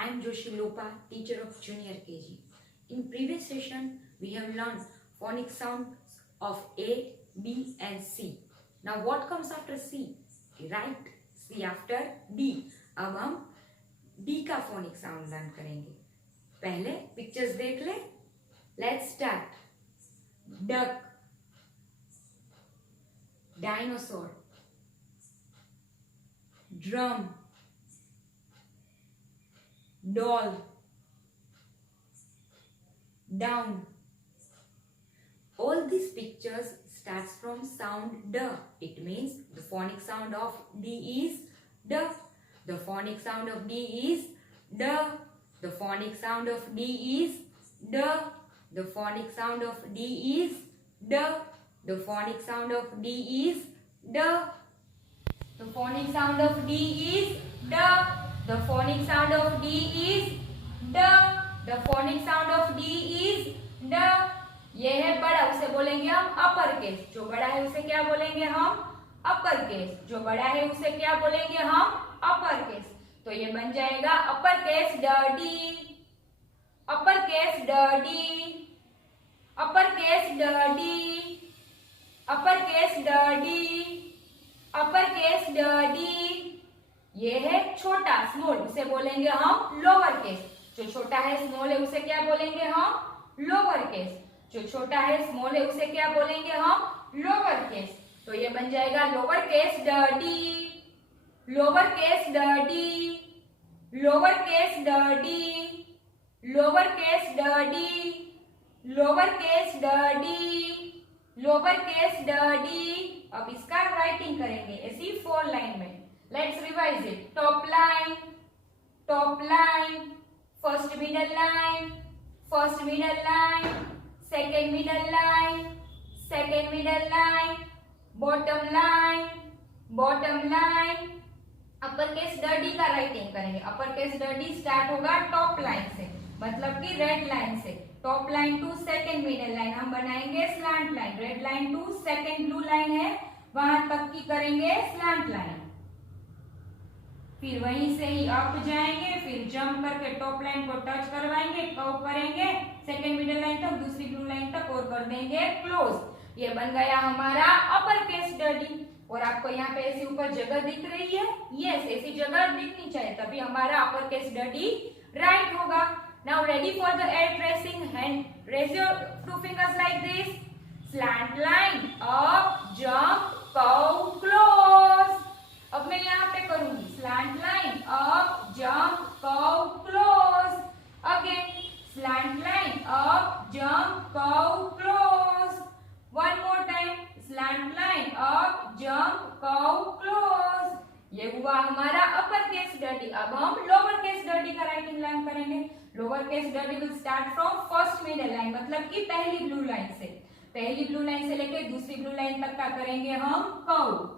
I am Joshi Lopa, teacher of Junior KG. In previous session, we have learned phonic sounds of A, B and C. Now what comes after C? Right, C after D. अब हम D का phonic sound learn करेंगे. पहले pictures देख ले. Let's start. Duck, dinosaur, drum, doll, down. All these pictures starts from sound D. It means the phonic sound of D is D. The phonic sound of D is D. The phonic sound of D is D. The phonic sound of D is D. The phonic sound of D is D. The phonic sound of D is D. The phonic sound of D is D. The phonic sound of D is D. ये है बड़ा, उसे बोलेंगे हम upper case. जो बड़ा है उसे क्या बोलेंगे हम? Upper case. जो बड़ा है उसे क्या बोलेंगे हम? Upper case. तो ये बन जाएगा अपर केस डी, अपर केस डी, अपर केस डी, अपर केस डी, अपर केस डी. ये है छोटा स्मॉल, उसे बोलेंगे हम लोअर केस. जो छोटा है स्मॉल है उसे क्या बोलेंगे हम? Lower case. जो छोटा है स्मॉल है उसे क्या बोलेंगे हम? Lower case. तो ये बन जाएगा lower case D, lower case D, lower case D, lower case D, lower case D, lower case D. अब इसका राइटिंग करेंगे ऐसी 4 लाइन में. Let's revise it. Top line, top line, first middle line, first middle line, second middle line, second middle line, bottom line, bottom line. Upper case D का writing करेंगे. Upper case D start होगा top line से, मतलब कि red line से. Top line to second middle line हम बनाएंगे slant line. Red line to second blue line है, वहां तक की करेंगे स्लैंट लाइन. फिर वहीं से ही अप जाएंगे, फिर जंप करके टॉप लाइन को टच करवाएंगे, कर्व करेंगे सेकेंड मिडल लाइन तक, दूसरी ब्लू लाइन तक और कर देंगे क्लोज. ये बन गया हमारा अपर केस डी. और आपको यहाँ पे ऐसी ऊपर जगह दिख रही है? यस, ऐसी जगह दिखनी चाहिए, तभी हमारा अपर केस डी राइट होगा. Now ready for the air tracing. Hand raise your 2 fingers like this. Slant line, up, jump, curve, close. अब मैं यहाँ पे करूंगी slant line, up, jump, curve, close. Again slant line, up, jump, curve, close. One more time. Slant line, up, jump, curve, close. ये हुआ हमारा upper case D. अब हम लोअर केस डी का राइटिंग लर्न करेंगे. Lower case D will start from first middle line, मतलब कि पहली ब्लू लाइन से. पहली ब्लू लाइन से लेके दूसरी ब्लू लाइन तक का करेंगे हम कर्व.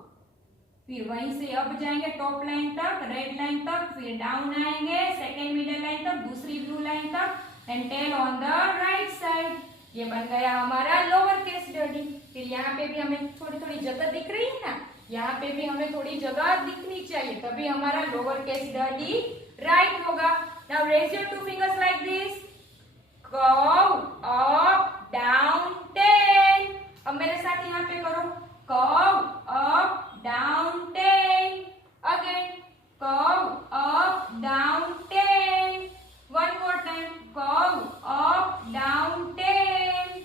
फिर वहीं से अब जाएंगे टॉप लाइन तक, रेड लाइन तक, फिर डाउन आएंगे सेकेंड मिडल लाइन तक, दूसरी ब्लू लाइन तक, and tail on the right side. ये बन गया हमारा लोअर केस डी. फिर यहाँ पे भी हमें थोड़ी थोड़ी जगह दिख रही है ना, यहाँ पे भी हमें थोड़ी जगह दिखनी चाहिए, तभी हमारा लोअर केस डी राइट होगा. Now raise your 2 fingers like this. Curve, up, down, tail. अब मेरे साथ यहाँ पे करो. Curve, up, down, 10. Again, curve, up, down, 10. One more time, curve, up, down, 10.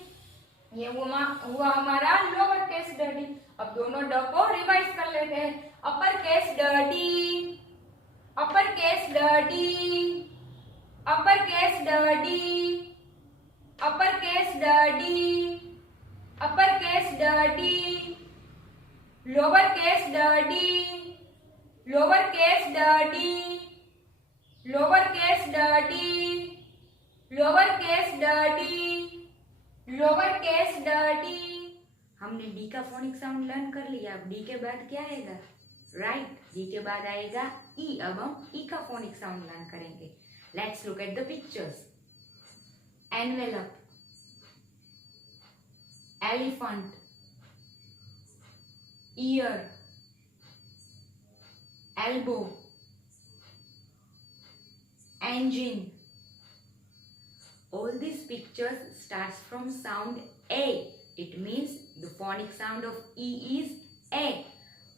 ये हुआ हमारा लोअर केस डी. अब दोनों ड को रिवाइज कर लेते हैं. अपर केस डी, अपर केस डी, अपर केस डी, अपर केस डी, अपर case D, lower case D, lower case D, lower case D, lower case D, lower case D. हमने डी का फोनिक साउंड लर्न कर लिया. अब डी के बाद क्या आएगा? राइट, डी के बाद आएगा ई. अब हम ई का फोनिक साउंड लर्न करेंगे. Let's look at the pictures. Envelope, elephant, ear, elbow, engine. All these pictures starts from sound A. It means the phonic sound of E is A.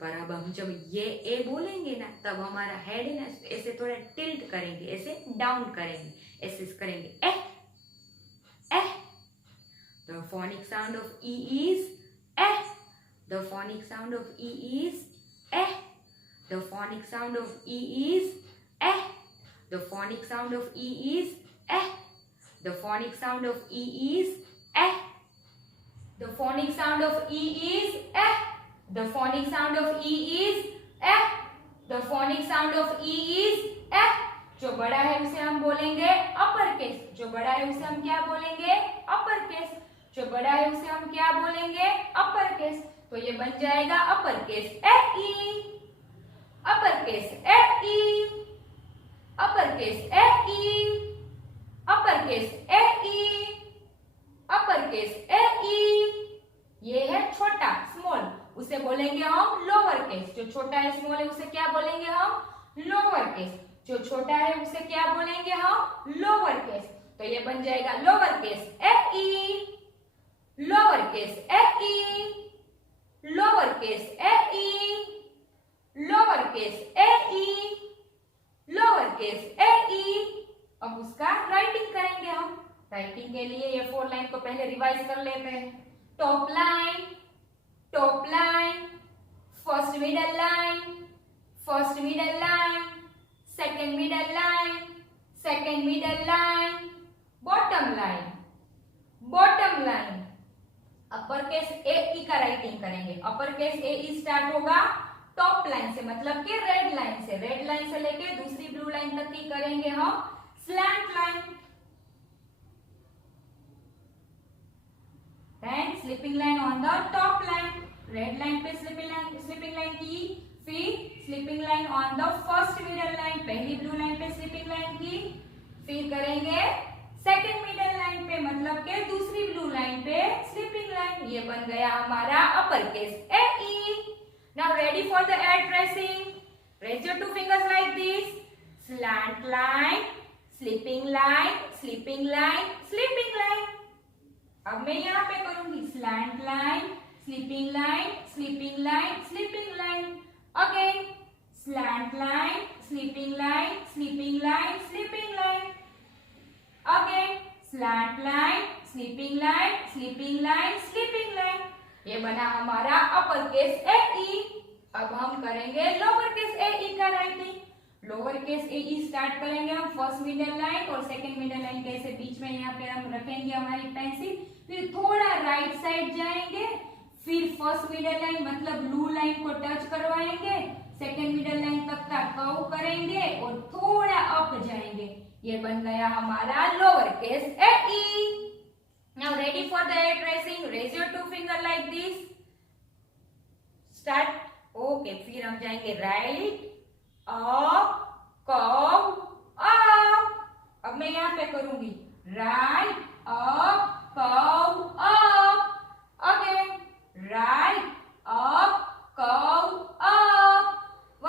पर अब हम जब ये ए बोलेंगे ना तब हमारा हेड है ना ऐसे थोड़ा टिल्ट करेंगे, ऐसे डाउन करेंगे, ऐसे करेंगे ए ए. The phonic sound of E is A. The phonic sound of E is A. The phonic sound of E is A. The phonic sound of E is A. The phonic sound of E is A. The phonic sound of E is A. The phonic sound of E is A. The phonic sound of E is ए. जो बड़ा है उसे हम बोलेंगे upper case. जो बड़ा है उसे हम क्या बोलेंगे? Upper case. जो बड़ा है उसे हम क्या बोलेंगे? Upper case. तो ये बन जाएगा अपर case A E. Upper case A E. Upper case A E. Upper case A E. Upper case A ई. ये है छोटा स्मॉल, उसे बोलेंगे हम लोअर केस. जो छोटा है स्मॉल है उसे क्या बोलेंगे हम? Lower case. जो छोटा है उसे क्या बोलेंगे हम? Lower case. तो ये बन जाएगा lower case A E. Lower case A E. Lower case A E. Lower case A E. Lower case A ई. अब उसका राइटिंग करेंगे हम. राइटिंग के लिए ये 4 लाइन को पहले रिवाइज कर लेते हैं. Top line, top line, first middle line, first middle line, second middle line, second middle line, bottom line, bottom line. Upper case A E का राइटिंग करेंगे. Upper case A E start होगा top line से, मतलब कि red line से. Red line से लेके दूसरी ब्लू लाइन तक की करेंगे हम slant line. Then sleeping line on the top line. Red line पे स्लीपिंग लाइन की, फिर sleeping line on the first middle line. पहली ब्लू लाइन पे स्लीपिंग लाइन की, फिर करेंगे सेकेंड मिडल लाइन पे, मतलब के दूसरी ब्लू लाइन पे स्लीपिंग लाइन. ये बन गया हमारा upper case A E. Now ready for the air tracing. Raise your 2 fingers like this. Slant line, sleeping line, sleeping line, sleeping line. अब मैं यहाँ पे करूंगी slant line, sleeping line, sleeping line, sleeping line. Again slant line, sleeping line, sleeping line, sleeping line. Again slant line, sleeping line, sleeping line, sleeping line. ये बना हमारा upper case A ई. अब हम करेंगे लोअर केस ए ई का writing. Lower case A E start करेंगे हम first middle line और सेकंड मिडल लाइन के ऐसे बीच में यहाँ पे हम रखेंगे हमारी पेंसिल. फिर थोड़ा राइट साइड जाएंगे, फिर फर्स्ट मिडल लाइन मतलब ब्लू लाइन को टच करवाएंगे, सेकंड मिडल लाइन तक का कर्व करेंगे और थोड़ा अप जाएंगे. ये बन गया हमारा lower case A E. Now ready for the air tracing. Raise your 2 finger like this. Start. Okay. फिर हम जाएंगे राइट, अप, कर्व, अप. अब मैं यहाँ पे करूंगी right, up, curve, up. Again right, up, curve, up.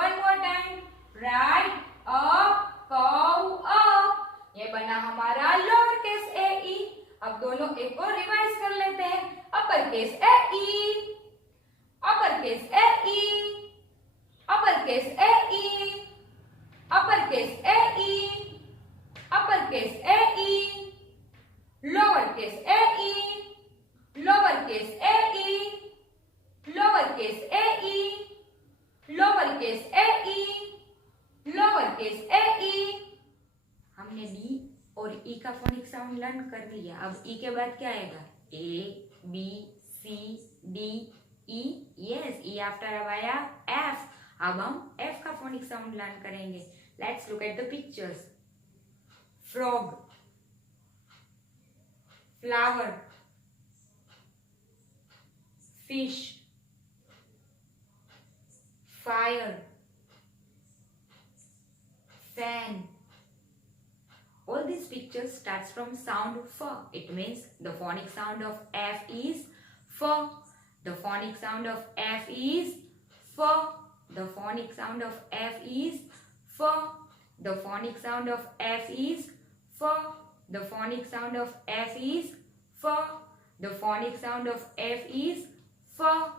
One more time. Right, up, curve, up. ये बना हमारा लोअर केस ए ई. अब दोनों एक को रिवाइज कर लेते हैं. अपर case A E. Upper case A E. Upper case A E. Upper case A E. Upper case A E. Lower case A E. Lower case A E. Lower case A E. Lower case A E. Lower case A ई. हमने D और ई का phonic sound learn कर लिया. अब ई के बाद क्या आएगा? A B C D E. Yes, E after अब आया एफ. अब हम एफ का फोनिक साउंड लर्न करेंगे. Let's look at the pictures. Frog, flower, fish, fire, fan. All these pictures starts from sound F. It means the phonic sound of F is F. The phonic sound of F is F. The phonic sound of F is F. The phonic sound of F is F. The phonic sound of F is F. The phonic sound of F is F.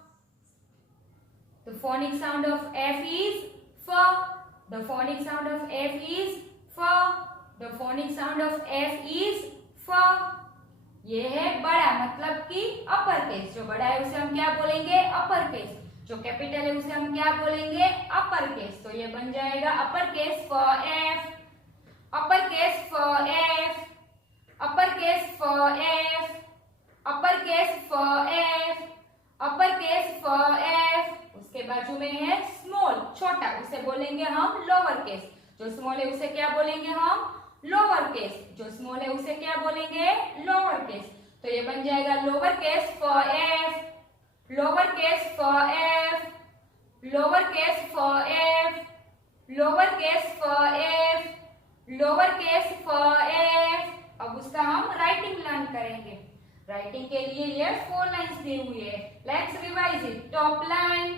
The phonic sound of F is F. The phonic sound of F is F. The phonic sound of F is F. ये है बड़ा, मतलब कि upper case. जो बड़ा है उसे हम क्या बोलेंगे? Upper case. जो कैपिटल है उसे हम क्या बोलेंगे? Upper case. तो ये बन जाएगा अपर case for F, upper case for F, upper case for F, upper case for F, upper case for F. उसके बाजू में है स्मॉल, छोटा, उसे बोलेंगे हम लोअर केस। जो स्मॉल है उसे क्या बोलेंगे हम? Lower case. जो स्मॉल है उसे क्या बोलेंगे? Lower case. तो ये बन जाएगा lower case for F, lower case for F, lower case for F, lower case for F, lower case for F. अब उसका हम राइटिंग लर्न करेंगे। राइटिंग के लिए ये 4 लाइन्स दी हुई है। Let's revise it. Top line,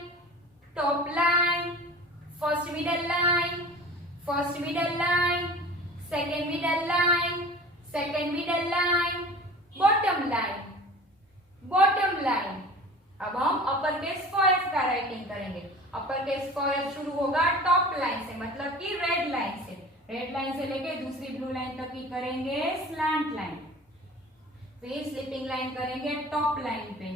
top line, first middle line, first middle line, second middle line, second middle line, bottom line, bottom line. अब हम अपर केस फॉर एफ का राइटिंग करेंगे। अपर केस फॉर एफ शुरू होगा top line से, मतलब कि red line से। रेड लाइन से लेके दूसरी ब्लू लाइन तक की करेंगे स्लैंट लाइन। फिर स्लीपिंग लाइन करेंगे टॉप लाइन पे,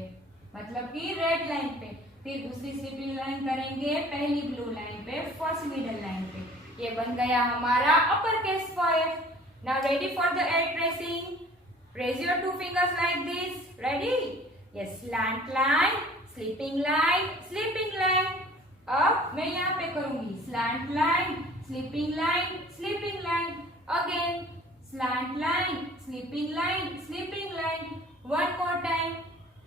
मतलब कि रेड लाइन पे। फिर दूसरी स्लीपिंग लाइन करेंगे पहली ब्लू लाइन पे, फर्स्ट मिडल लाइन पे। ये बन गया हमारा upper case for F. Now ready for the air tracing. Raise your 2 fingers like this. Ready? Yes, slant line, sleeping line, sleeping line. अब मैं यहाँ पे करूंगी slant line, sleeping line, sleeping line. Again, slant line, sleeping line, sleeping line. One more time.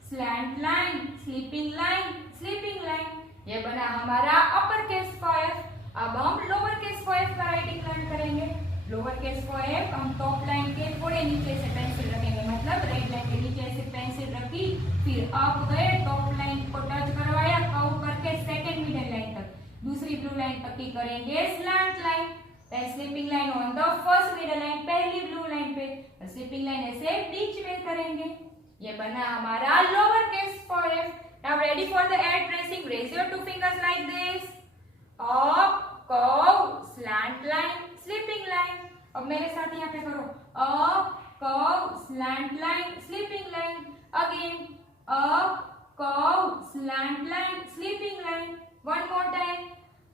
Slant line, sleeping line, sleeping line. ये बना हमारा upper case for F. अब हम लोअर केस फॉर एफ का राइटिंग लर्न करेंगे। Lower case for F हम top line के थोड़े नीचे से पेंसिल रखेंगे, मतलब रेड लाइन के नीचे से पेंसिल रखी, फिर अप गए, टॉप लाइन को टच करवाया, कर्व करके सेकंड मिडल लाइन तक, दूसरी ब्लू लाइन तक की करेंगे slant line. Sleeping line on the first middle line, पहली ब्लू लाइन पे, स्लीपिंग लाइन ऐसे बीच में करेंगे। ये बना हमारा lower case for F. Now ready for the air tracing. Raise your 2 fingers like this. Up, curve, slant line, sleeping line. अब मेरे साथ यहाँ पे करो up, curve, slant line, sleeping line. Again up, curve, slant line, sleeping line. One more time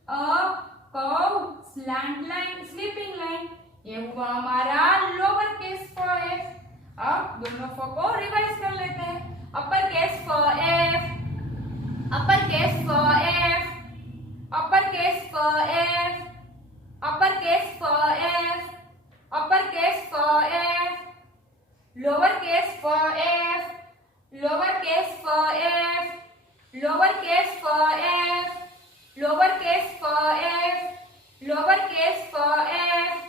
up, curve, slant line, sleeping line. ये हुआ हमारा lower case for F. अब दोनों को रिवाइज कर लेते हैं। अपर case for F, upper case for F, upper case for F, upper case for F, upper case for F, lower case for F, lower case for F, lower case for F, lower case for F, lower case for F.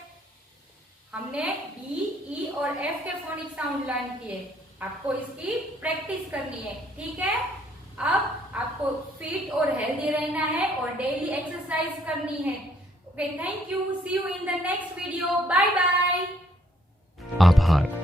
हमने ई, ई और F के phonic sound learn किए। आपको इसकी practice करनी है, ठीक है? अब आपको फिट और हेल्दी रहना है और डेली एक्सरसाइज करनी है। Okay, thank you. See you in the next video. Bye bye. आभार।